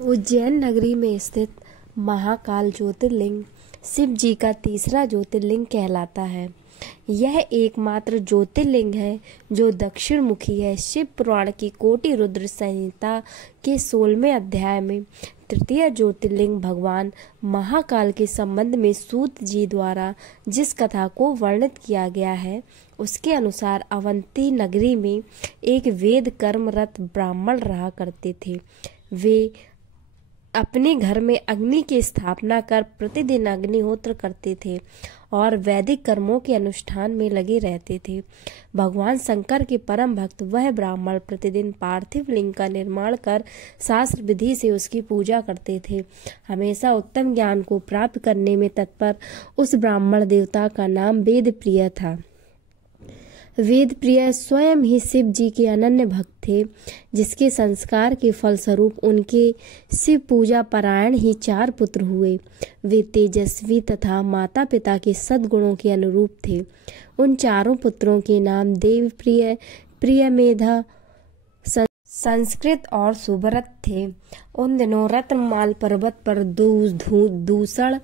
उज्जैन नगरी में स्थित महाकाल ज्योतिर्लिंग शिव जी का तीसरा ज्योतिर्लिंग कहलाता है। यह एकमात्र ज्योतिर्लिंग है जो दक्षिण मुखी है। शिव पुराण की कोटि रुद्र संहिता के 16वें अध्याय में तृतीय ज्योतिर्लिंग भगवान महाकाल के संबंध में सूत जी द्वारा जिस कथा को वर्णित किया गया है, उसके अनुसार अवंती नगरी में एक वेद कर्मरत ब्राह्मण रहा करते थे। वे अपने घर में अग्नि की स्थापना कर प्रतिदिन अग्निहोत्र करते थे और वैदिक कर्मों के अनुष्ठान में लगे रहते थे। भगवान शंकर के परम भक्त वह ब्राह्मण प्रतिदिन पार्थिव लिंग का निर्माण कर शास्त्र विधि से उसकी पूजा करते थे। हमेशा उत्तम ज्ञान को प्राप्त करने में तत्पर उस ब्राह्मण देवता का नाम वेदप्रिय था। वेदप्रिय स्वयं ही शिव जी के अनन्य भक्त थे, जिसके संस्कार के फलस्वरूप उनके शिव पूजा परायण ही 4 पुत्र हुए। वे तेजस्वी तथा माता पिता के सद्गुणों के अनुरूप थे। उन 4 पुत्रों के नाम देवप्रिय, प्रियमेधा, संस्कृत और सुब्रत थे। उन दिनों रत्नमाल पर्वत पर दूषण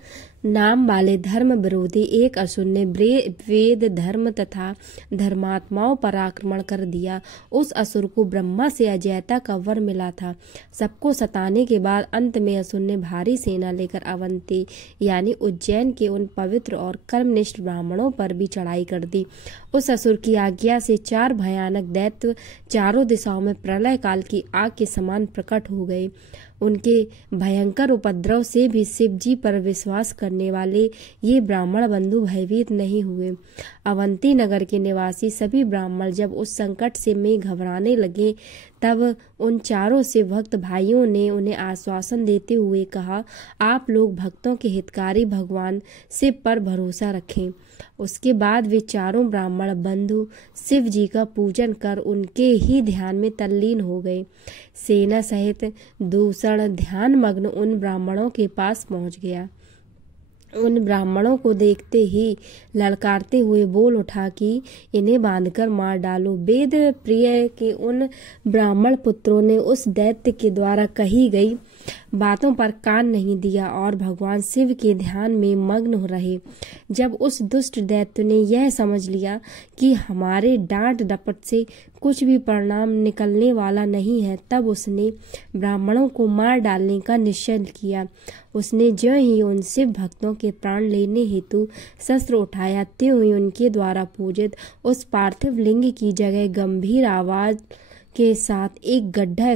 नाम वाले धर्म विरोधी एक असुर ने वेद धर्म तथा धर्मात्माओं पर आक्रमण कर दिया। उस असुर को ब्रह्मा से अजैयता का वर मिला था। सबको सताने के बाद अंत में असुर ने भारी सेना लेकर अवंती यानी उज्जैन के उन पवित्र और कर्मनिष्ठ ब्राह्मणों पर भी चढ़ाई कर दी। उस असुर की आज्ञा से 4 भयानक दैत्य चारों दिशाओं में प्रलय काल की आग के समान प्रकट हो गए। उनके भयंकर उपद्रव से भी शिव जी पर विश्वास करने वाले ये ब्राह्मण बंधु भयभीत नहीं हुए। अवंती नगर के निवासी सभी ब्राह्मण जब उस संकट से में घबराने लगे, तब उन 4 शिव भक्त भाइयों ने उन्हें आश्वासन देते हुए कहा, आप लोग भक्तों के हितकारी भगवान शिव पर भरोसा रखें। उसके बाद वे 4 ब्राह्मण बंधु शिव जी का पूजन कर उनके ही ध्यान में तल्लीन हो गए। सेना सहित दूषण ध्यान मग्न उन ब्राह्मणों के पास पहुंच गया। उन ब्राह्मणों को देखते ही ललकारते हुए बोल उठा कि इन्हें बांधकर मार डालो। वेद प्रिय के उन ब्राह्मण पुत्रों ने उस दैत्य के द्वारा कही गई बातों पर कान नहीं दिया और भगवान शिव के ध्यान में मग्न रहे। जब उस दुष्ट दैत्य ने यह समझ लिया कि हमारे डांट डपट से कुछ भी परिणाम निकलने वाला नहीं है, तब उसने ब्राह्मणों को मार डालने का निश्चय किया। उसने ज्यों ही उन शिव भक्तों के प्राण लेने हेतु शस्त्र उठाया, त्यों ही उनके द्वारा पूजित उस पार्थिव लिंग की जगह गंभीर आवाज के साथ एक गड्ढा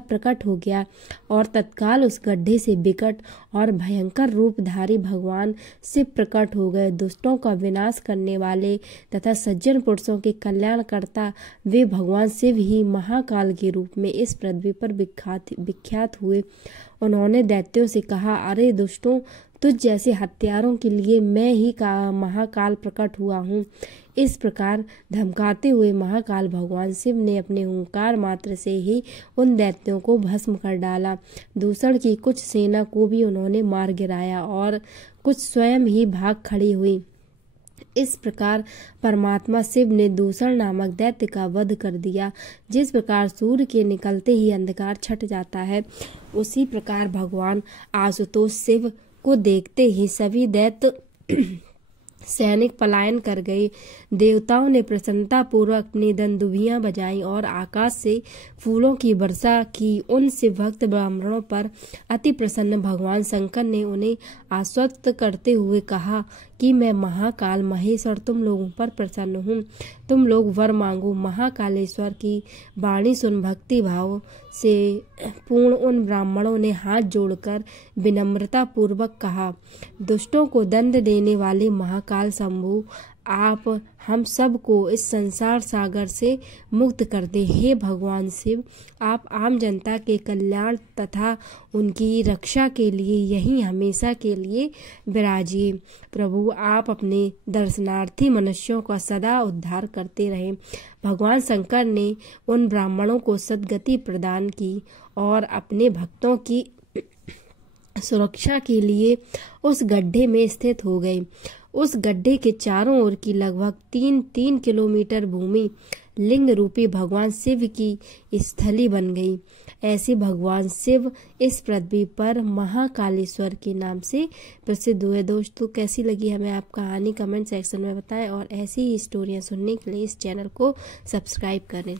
प्रकट हो गया और तत्काल उस गड्ढे से विकट और भयंकर रूपधारी भगवान शिव प्रकट हो गए। दुष्टों का विनाश करने वाले तथा सज्जन पुरुषों के कल्याणकर्ता वे भगवान शिव ही महाकाल के रूप में इस पृथ्वी पर विख्यात हुए। उन्होंने दैत्यों से कहा, अरे दुष्टों, तुझ जैसे हत्यारों के लिए मैं ही महाकाल प्रकट हुआ हूँ। इस प्रकार धमकाते हुए महाकाल भगवान शिव ने अपने ओंकार मात्र से ही उन दैत्यों को भस्म कर डाला। दूषण की कुछ सेना को भी उन्होंने मार गिराया और कुछ स्वयं ही भाग खड़ी हुई। इस प्रकार परमात्मा शिव ने दूषण नामक दैत्य का वध कर दिया। जिस प्रकार सूर्य के निकलते ही अंधकार छट जाता है, उसी प्रकार भगवान आशुतोष शिव को देखते ही सभी दैत्य सैनिक पलायन कर गए। देवताओं ने प्रसन्नता पूर्वक अपनी दंदुभियां बजाई और आकाश से फूलों की वर्षा की। उन शिव भक्त ब्राह्मणों पर अति प्रसन्न भगवान शंकर ने उन्हें आश्वस्त करते हुए कहा कि मैं महाकाल महेश्वर तुम लोगों पर प्रसन्न हूँ। तुम लोग वर मांगो। महाकालेश्वर की वाणी सुन भक्ति भाव से पूर्ण उन ब्राह्मणों ने हाथ जोड़कर विनम्रता पूर्वक कहा, दुष्टों को दंड देने वाले महाकाल शंभु, आप हम सब को इस संसार सागर से मुक्त कर दे। हे भगवान शिव, आप आम जनता के कल्याण तथा उनकी रक्षा के लिए यहीं हमेशा के लिए विराजिए। प्रभु, आप अपने दर्शनार्थी मनुष्यों का सदा उद्धार करते रहें। भगवान शंकर ने उन ब्राह्मणों को सद्गति प्रदान की और अपने भक्तों की सुरक्षा के लिए उस गड्ढे में स्थित हो गए। उस गड्ढे के चारों ओर की लगभग 3 किलोमीटर भूमि लिंग रूपी भगवान शिव की स्थली बन गई। ऐसे भगवान शिव इस पृथ्वी पर महाकालेश्वर के नाम से प्रसिद्ध हुए। दोस्तों, कैसी लगी हमें आप कहानी कमेंट सेक्शन में बताएं और ऐसी ही स्टोरियां सुनने के लिए इस चैनल को सब्सक्राइब करें।